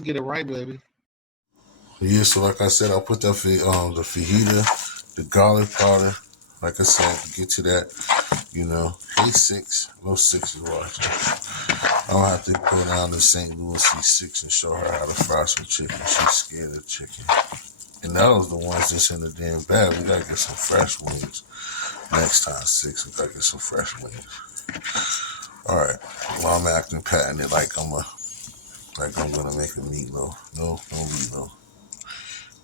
to get it right, baby. Yeah, so like I said, I'll put that the fajita, the garlic powder. Like I said, to get to that, you know, hey six, no six is watching. I don't have to go down to St. Louis C6 and show her how to fry some chicken. She's scared of chicken. And those the ones that's in the damn bag. We gotta get some fresh wings. Next time, 6, we gotta get some fresh wings. Alright. Well, I'm acting patting it like I'm gonna make a meatloaf. No meatloaf.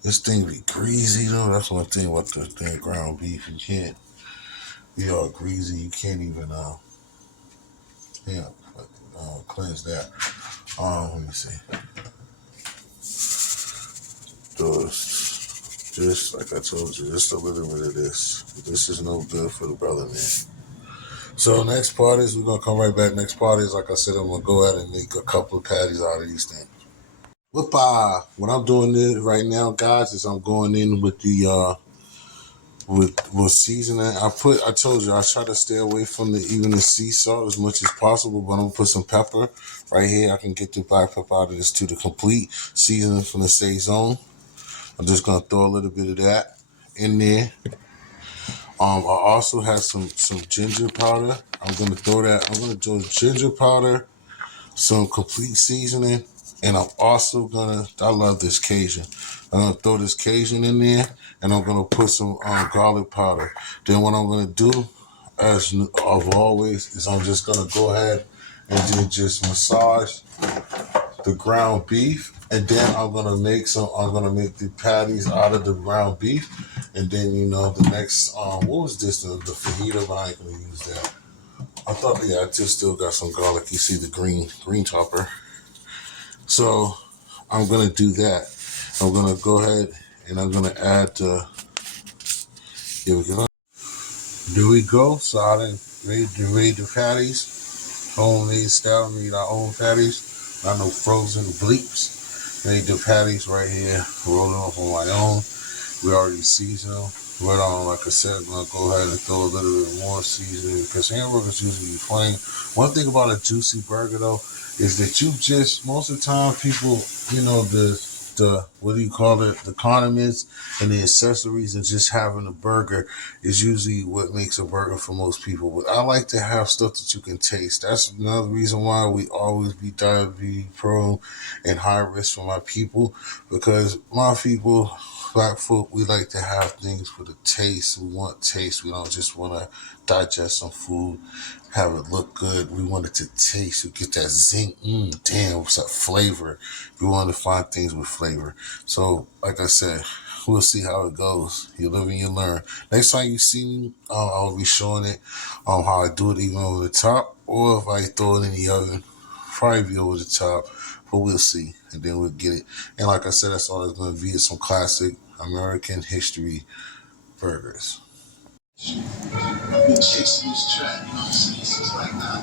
This thing be greasy though. That's one thing about the thing ground beef. You can't be all greasy. You can't even cleanse that. Let me see. Just like I told you, just a little bit of this. This is no good for the brother, man. So next part is we're gonna come right back. Next part is, like I said, I'm gonna go ahead and make a couple of patties out of these things. What I'm doing this right now, guys, is I'm going in with the with seasoning. I told you I try to stay away from the sea salt as much as possible, but I'm gonna put some pepper right here. I can get the black pepper out of this to the complete seasoning from the Saison. I'm just gonna throw a little bit of that in there. I also have some ginger powder. I'm gonna do ginger powder, some complete seasoning, and I'm also I love this Cajun. I'm gonna throw this Cajun in there, and I'm gonna put some garlic powder. Then what I'm gonna do, as of always, is I'm just gonna go ahead and then just massage the ground beef, and then I'm gonna make the patties out of the ground beef, and then the next what was this, the fajita, but I ain't gonna use that. I just still got some garlic. You see the green topper. So I'm gonna do that. I'm gonna go ahead and I'm gonna add here we go. There we go. So I done made the patties, homemade style, made our own patties. Not no frozen bleeps. Made the patties right here, rolling off on my own. We already seasoned them. But like I said, I'm gonna go ahead and throw a little bit more seasoning because hamburgers usually plain. One thing about a juicy burger though is that most of the time people, the what do you call it, the condiments and the accessories and just having a burger is usually what makes a burger for most people. But I like to have stuff that you can taste. That's another reason why we always be diabetes prone and high risk for my people, because my people, black folk, we like to have things for the taste. We want taste. We don't just want to digest some food, have it look good. We want it to taste. We get that zing. Damn, what's that flavor? We want to find things with flavor. So, like I said, we'll see how it goes. You live and you learn. Next time you see me, I'll be showing it how I do it, even over the top, or if I throw it in the oven, probably be over the top. But we'll see, and then we'll get it. And like I said, that's all it's going to be. Is some classic American history burgers. Been chasing this track, you know what I'm saying? So it's like, nah,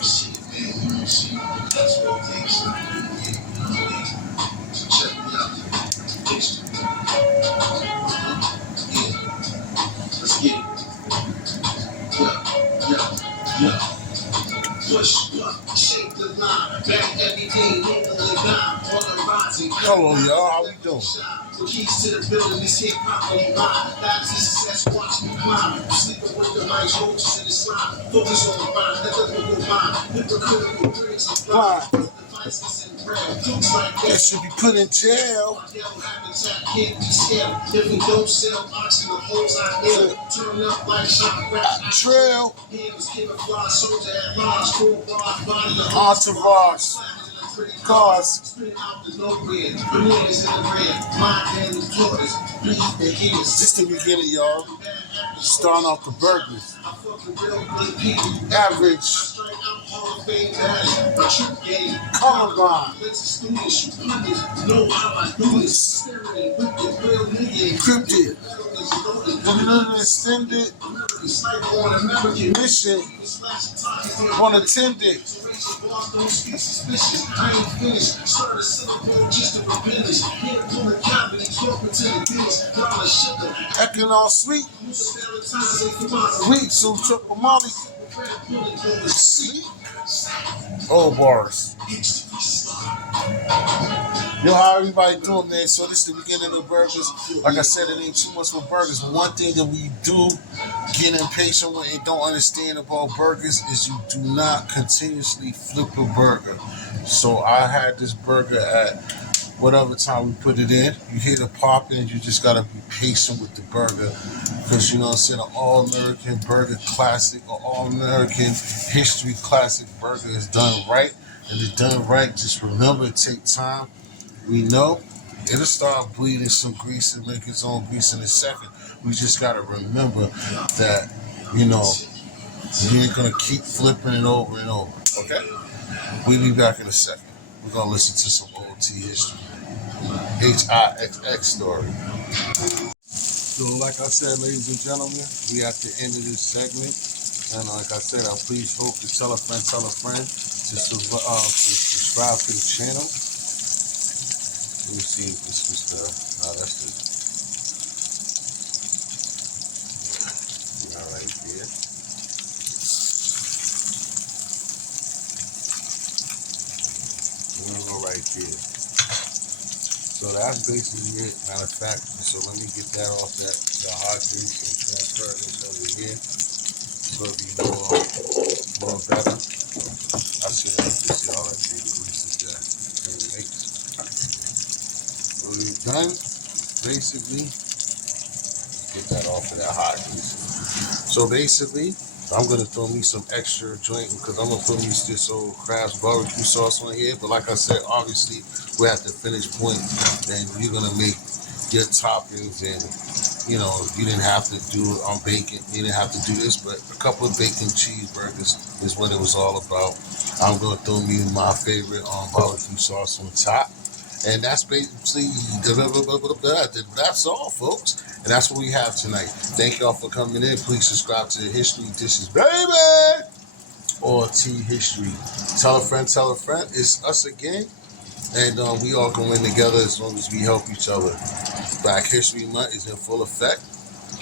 shit, man, you know what I'm saying? That's what it takes. So check me out. Let's get it. Yeah. Push up, shake the line, back everything, legally down, on the rising. Hello, y'all. How we doing? The keys to the building is hip hop on mine. That's the success, watch me climb. Sleeping with the mics, roaches in the slime. Focus on the mind, that doesn't go mine. Hypocritical bricks and blind. Devices and bread. Looks like that should be put in jail. Can't be scared. If we don't sell oxy, the holes I nail. Turn up like shot rap. Trail. Hands camouflage, soldier at large. Full broad body. Entourage. Cars. Spin out the nowhere. Bananas in the red. Mind and the Jordans. Beef and gears. Just the beginning, y'all. Starting off the burgers. Average. Colorblind. Encrypted. Extended. Mission. Unattended. I ain't finished. Started a syllable just to replenish. Here pulling confidence, talking to the beast. Dollar sugar. Acting all sweet. Wheat, some triple molly. Sleep. Oh, bars. Yo, how everybody doing, man? So this is the beginning of the burgers. Like I said, it ain't too much for burgers. But one thing that we do get impatient with and don't understand about burgers is you do not continuously flip a burger. So I had this burger at whatever time we put it in. You hear the pop in, you just gotta be patient with the burger. Because you know what I'm saying, an all-American burger classic or all-American history classic burger is done right. And it's done right, just remember it take time. We know it'll start bleeding some grease and make its own grease in a second. We just gotta remember that, you know, you ain't gonna keep flipping it over and over. Okay? We'll be back in a second. We're gonna listen to some old T history. HIXX story. So like I said, ladies and gentlemen, we at the end of this segment. And like I said, I please hope to tell a friend to subscribe to the channel. Let me see if this was the, no, that's the, all right here. We're gonna go right here. So that's basically it. Matter of fact, so let me get that off the hot grease and transfer this over here. So it'll be more better. I see that. You see all that big grease is there. So we're done. Basically, get that off of that hot grease. So basically, I'm gonna throw me some extra joint because I'm gonna put me this old Kraft barbecue sauce on here. But like I said, obviously we're at the finished point, and you're gonna make your toppings. And you know, you didn't have to do it on bacon. You didn't have to do this, but a couple of bacon cheeseburgers is what it was all about. I'm gonna throw me my favorite barbecue sauce on top. And that's basically, that's all, folks. And that's what we have tonight. Thank y'all for coming in. Please subscribe to the History Dishes, baby! Or Tea History. Tell a friend, it's us again. And we all can win together as long as we help each other. Black History Month is in full effect.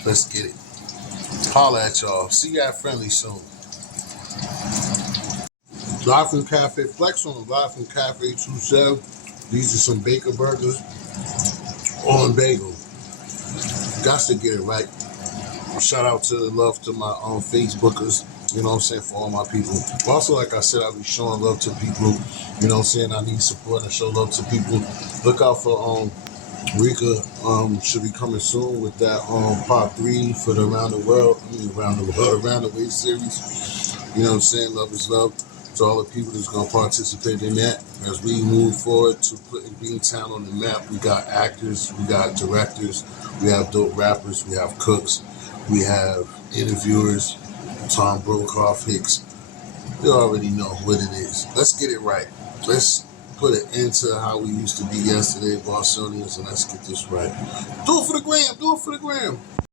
Let's get it. Holla at y'all. See you at Friendly soon. Live from Cafe Flex on live from Cafe 27. These are some bacon burgers on bagel. Got to get it right. Shout out to love to my Facebookers, you know what I'm saying, for all my people. But also, like I said, I'll be showing love to people, you know what I'm saying. I need support and show love to people. Look out for Rika should be coming soon with that part 3 for the Around the Way series. You know what I'm saying? Love is love. To all the people that's going to participate in that. As we move forward to putting Beantown on the map, we got actors, we got directors, we have dope rappers, we have cooks, we have interviewers, Tom Brokaw, Hicks. You already know what it is. Let's get it right. Let's put it into how we used to be yesterday, Bostonians, and let's get this right. Do it for the gram. Do it for the gram.